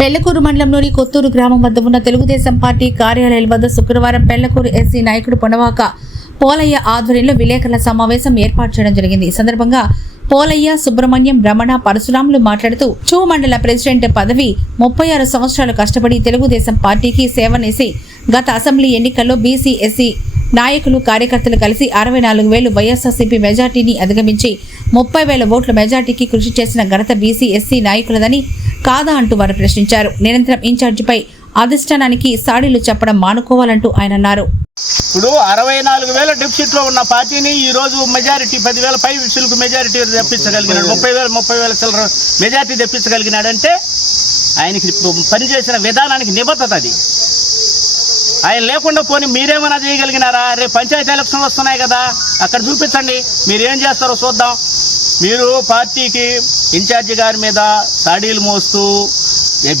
పెళ్ళకూరు మండలంలోని కొత్తూరు గ్రామం వద్ద ఉన్న తెలుగుదేశం పార్టీ కార్యాలయాల వద్ద శుక్రవారం పెళ్ళకూరు ఎస్సీ నాయకుడు పొనవాక పోలయ్య ఆధ్వర్యంలో విలేకరుల సమావేశం ఏర్పాటు చేయడం జరిగింది. ఈ సందర్భంగా పోలయ్య సుబ్రహ్మణ్యం రమణ పరశురాములు మాట్లాడుతూ చూ మండల ప్రెసిడెంట్ పదవి ముప్పై ఆరు సంవత్సరాలు కష్టపడి తెలుగుదేశం పార్టీకి సేవనేసి గత అసెంబ్లీ ఎన్నికల్లో బీసీ ఎస్సీ నాయకులు కార్యకర్తలు కలిసి అరవై నాలుగు వేలు వైఎస్ఆర్సీపీ మెజార్టీని అధిగమించి ముప్పై వేల ఓట్ల మెజార్టీకి కృషి చేసిన ఘనత బీసీ ఎస్సీ నాయకులదని కాదా అంటూ వారు ప్రశ్నించారు. నిరంతరం ఇన్ఛార్జిపై అధిష్టానానికి సాడీలు చెప్పడం మానుకోవాలంటూ ఆయన అన్నారు. ఇప్పుడు అరవై నాలుగు వేల డిఫిసిట్లో ఉన్న పార్టీని ఈ రోజు మెజారిటీ పదివేల పై విషయాలకు మెజారిటీ తెప్పించగలిగినాడు. ముప్పై వేల ముప్పై వేల చిల్లర మెజారిటీ తెప్పించగలిగినాడంటే ఆయనకి పనిచేసిన విధానానికి నిబద్ధత అది. ఆయన లేకుండా పోనీ మీరేమైనా చేయగలిగినారా? రేపు పంచాయతీ ఎలక్షన్లు వస్తున్నాయి కదా. అక్కడ చూపించండి. మీరు ఏం చేస్తారో చూద్దాం. మీరు పార్టీకి ఇన్ఛార్జి గారి మీద సాడీలు మోస్తూ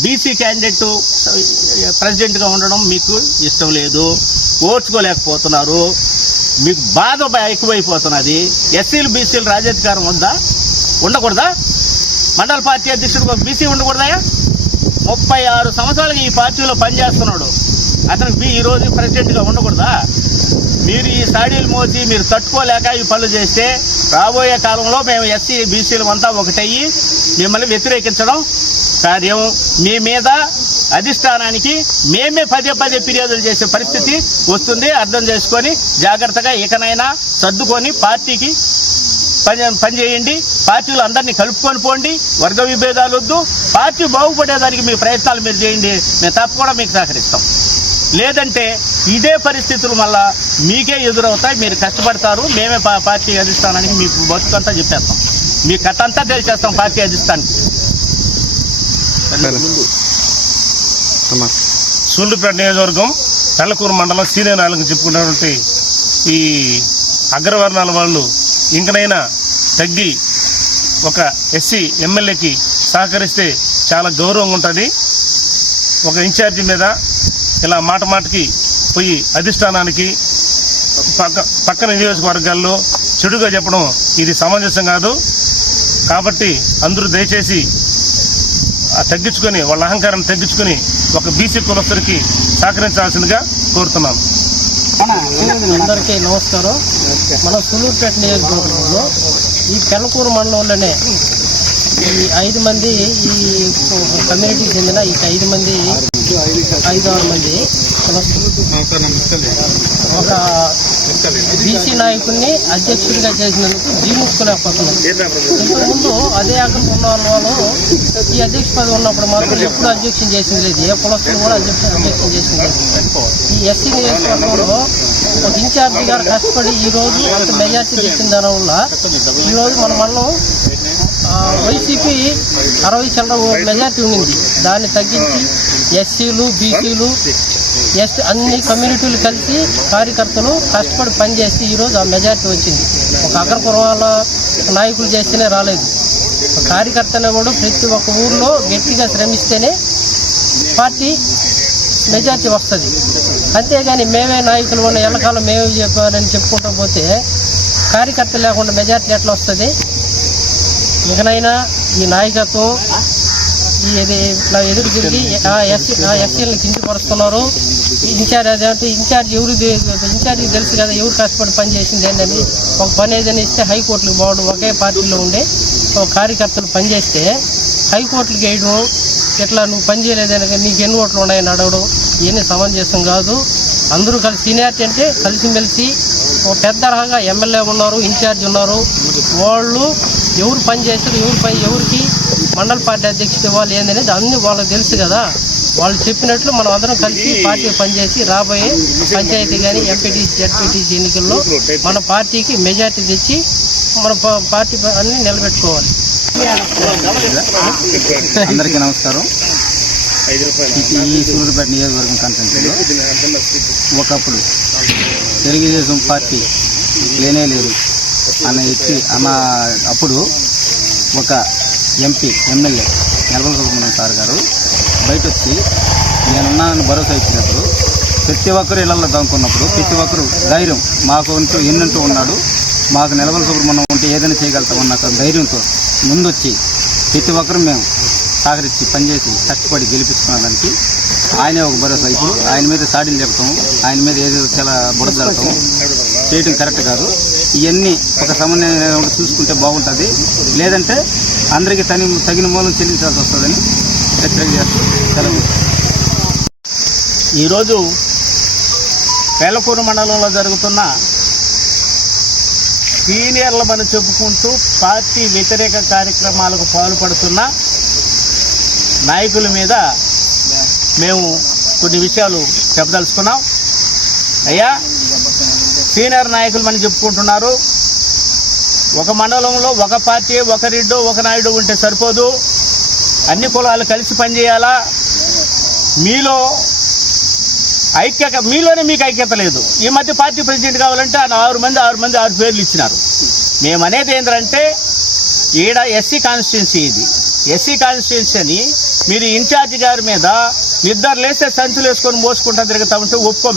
బీసీ క్యాండిడేట్ ప్రెసిడెంట్గా ఉండడం మీకు ఇష్టం లేదు ఓర్చుకోలేకపోతున్నారు మీకు బాధ ఎక్కువైపోతున్నది ఎస్సీలు బీసీలు రాజాధికారం ఉందా? ఉండకూడదా? మండల పార్టీ అధ్యక్షుడు బీసీ ఉండకూడదాయా ముప్పై ఆరు సంవత్సరాలుగా ఈ పార్టీలో పనిచేస్తున్నాడు. అతనికి బి- ఈ రోజు ప్రెసిడెంట్గా ఉండకూడదా? మీరు ఈ సాడీలు మోసి మీరు తట్టుకోలేక ఈ పనులు చేస్తే రాబోయే కాలంలో మేము ఎస్సీ బీసీలు అంతా ఒకటయ్యి మిమ్మల్ని వ్యతిరేకించడం కార్యం. మీ మీద అధిష్టానానికి మేమే పదే పదే ఫిర్యాదులు చేసే పరిస్థితి వస్తుంది. అర్థం చేసుకొని జాగ్రత్తగా ఇకనైనా సర్దుకొని పార్టీకి పని పనిచేయండి. పార్టీలు అందరినీ కలుపుకొని పోండి. వర్గ విభేదాలు వద్దు. పార్టీ బాగుపడేదానికి మీ ప్రయత్నాలు మీరు చేయండి. మేము తప్పకుండా మీకు సహకరిస్తాం. లేదంటే ఇదే పరిస్థితులు మళ్ళా మీకే ఎదురవుతాయి మీరు కష్టపడతారు మేమే పా- పార్టీ అధిష్టానానికి మీ బతుకంతా చెప్పేస్తాం. మీ కథ అంతా తెలిచేస్తాం పార్టీ అధిష్టానికి సూళ్ళుపేట నియోజకవర్గం పెళ్ళకూరు మండలం సీనియర్ నాయకులకు చెప్పుకున్నటువంటి ఈ అగ్రవర్ణాల వాళ్ళు ఇంకనైనా తగ్గి ఒక ఎస్సీ ఎమ్మెల్యేకి సహకరిస్తే చాలా గౌరవంగా ఉంటుంది. ఒక ఇన్ఛార్జి మీద ఇలా మాట మాటకి పోయి అధిష్టానానికి పక్క పక్కన నియోజకవర్గాల్లో చెడుగా చెప్పడం ఇది సమంజసం కాదు. కాబట్టి అందరూ దయచేసి తగ్గించుకొని వాళ్ళ అహంకారం తగ్గించుకొని ఒక బీసీ కులస్తుడికి సహకరించాల్సిందిగా కోరుతున్నాను. అందరికీ నమస్కారం. మన సులూరుపేట నియోజకవర్గంలో ఈ పెనకూరు మండలంలోనే ఈ ఐదు మంది ఈ కమ్యూనిటీకి చెందిన ఈ ఐదు మంది ఐదు ఆరు మంది ఒక బీసీ నాయకుడిని అధ్యక్షుడిగా చేసినందుకు జీర్ణించుకోలేకపోతున్నారు ఇంతకుముందు అదే అగ్రహం ఉన్న వాళ్ళు ఈ అధ్యక్ష పదవి ఉన్నప్పుడు మాత్రం ఎప్పుడు అధ్యక్షం చేసింది లేదు. ఏ కులస్తులు కూడా అధ్యక్ష అధ్యక్షం చేసింది లేదు. ఈ ఎస్సీ నియోజకవర్గంలో ఒక ఇన్ఛార్జి గారు కష్టపడి ఈ రోజు అంత మెజార్టీ తెచ్చిన దాని వల్ల ఈ రోజు మన ఆ, వైసీపీ అరవై చిల్లర మెజార్టీ ఉండింది. దాన్ని తగ్గించి ఎస్సీలు బీసీలు ఎస్ అన్ని కమ్యూనిటీలు కలిసి కార్యకర్తలు కష్టపడి పనిచేసి ఈరోజు ఆ మెజార్టీ వచ్చింది. ఒక అగ్రపురం నాయకులు చేస్తేనే రాలేదు. ఒక కార్యకర్త కూడా ప్రతి ఒక్క ఊర్లో గట్టిగా శ్రమిస్తేనే పార్టీ మెజార్టీ వస్తుంది. అంతేగాని మేమే నాయకులు ఉన్న ఎల్లకాలం మేమే చెప్పారని చెప్పుకుంటూ పోతే కార్యకర్త లేకుండా మెజార్టీ ఎట్లా వస్తుంది? ఇకనైనా ఈ నాయకత్వం ఇట్లా ఎదురు తిరిగి ఆ ఎస్సీ ఆ ఎస్సీలను కించపరుస్తున్నారు. ఇన్ఛార్జ్ అదేంటే ఇన్ఛార్జ్ ఎవరు ఇన్ఛార్జ్కి తెలుసు కదా ఎవరు కష్టపడి పని చేసింది ఏంటని ఒక పని ఏదైనా ఇస్తే హైకోర్టులకు పోవడం ఒకే పార్టీలో ఉండే ఒక కార్యకర్తలు పనిచేస్తే హైకోర్టులకు వేయడం ఇట్లా నువ్వు పని చేయలేదని నీకు ఎన్ని ఓట్లు ఉన్నాయని అడగడం ఇవన్నీ సమంజసం కాదు. అందరూ కలిసి సీనియారిటీ అంటే కలిసిమెలిసి ఒక పెద్ద రకంగా ఎమ్మెల్యే ఉన్నారు ఇన్ఛార్జ్ ఉన్నారు. వాళ్ళు ఎవరు పని చేస్తారు ఎవరు పని ఎవరికి మండల పార్టీ అధ్యక్షుడు వాళ్ళు ఏందనేది అన్ని వాళ్ళకి తెలుసు కదా. వాళ్ళు చెప్పినట్లు మనం అందరం కలిసి పార్టీ పనిచేసి రాబోయే పంచాయతీ కానీ ఎంపీటీసీ జడ్పీటీసీ ఎన్నికల్లో మన పార్టీకి మెజార్టీ తెచ్చి మన ప- పార్టీ అన్ని నిలబెట్టుకోవాలి. అందరికీ నమస్కారం. ఈ సూర్యాపేట నియోజకవర్గం కంటెంట్ ఒకప్పుడు తెలుగుదేశం పార్టీ లేనే లేదు అన్న ఎత్తి అన్న అప్పుడు ఒక MP MLA Nelavala Subrahmanyam sir గారు బయట వచ్చి నేనున్నానని భరోసా ఇచ్చినప్పుడు ప్రతి ఒక్కరు ఇళ్ళలో దానుకున్నప్పుడు ప్రతి ఒక్కరు ధైర్యం మాకు అంటూ ఎన్నంటూ ఉన్నాడు. మాకు నెలవల సుబ్రహ్మణ్యం ఉంటే ఏదైనా చేయగలుగుతామన్న ధైర్యంతో ముందొచ్చి ప్రతి ఒక్కరు మేము సహకరించి పనిచేసి కష్టపడి గెలిపించుకున్నదానికి ఆయనే ఒక భరోసా. ఇప్పుడు ఆయన మీద సాడీలు చెప్తాము ఆయన మీద ఏదో చాలా బుడద చేయటం కరెక్ట్ కాదు. ఇవన్నీ ఒక సమన్వయం చూసుకుంటే బాగుంటుంది. లేదంటే అందరికీ తని తగిన మూలం చెల్లించాల్సి వస్తుందని హెచ్చరిక చేస్తాను ఈరోజు పేలకూరు మండలంలో జరుగుతున్న సీనియర్లమని చెప్పుకుంటూ పార్టీ వ్యతిరేక కార్యక్రమాలకు పాల్పడుతున్న నాయకుల మీద మేము కొన్ని విషయాలు చెప్పదలుచుకున్నాం. అయ్యా సీనియర్ నాయకులు అని చెప్పుకుంటున్నారు. ఒక మండలంలో ఒక పార్టీ ఒక రెడ్డు ఒక నాయుడు ఉంటే సరిపోదు. అన్ని కులాలు కలిసి పనిచేయాలా? మీలో ఐక్యత మీలోనే మీకు ఐక్యత లేదు. ఈ మధ్య పార్టీ ప్రెసిడెంట్ కావాలంటే ఆయన ఆరు మంది ఆరు మంది ఆరు పేర్లు ఇచ్చినారు. మేమనేది ఏంటంటే ఈడ ఎస్సీ కాన్స్టిట్యున్సీ ఇది. ఎస్సీ కాన్స్టిట్యున్సీ అని మీరు ఇన్ఛార్జ్ గారి మీద నిద్ర లేస్తే సంచులు వేసుకొని మోసుకుంటా తిరుగుతా ఉంటే ఒప్పుకో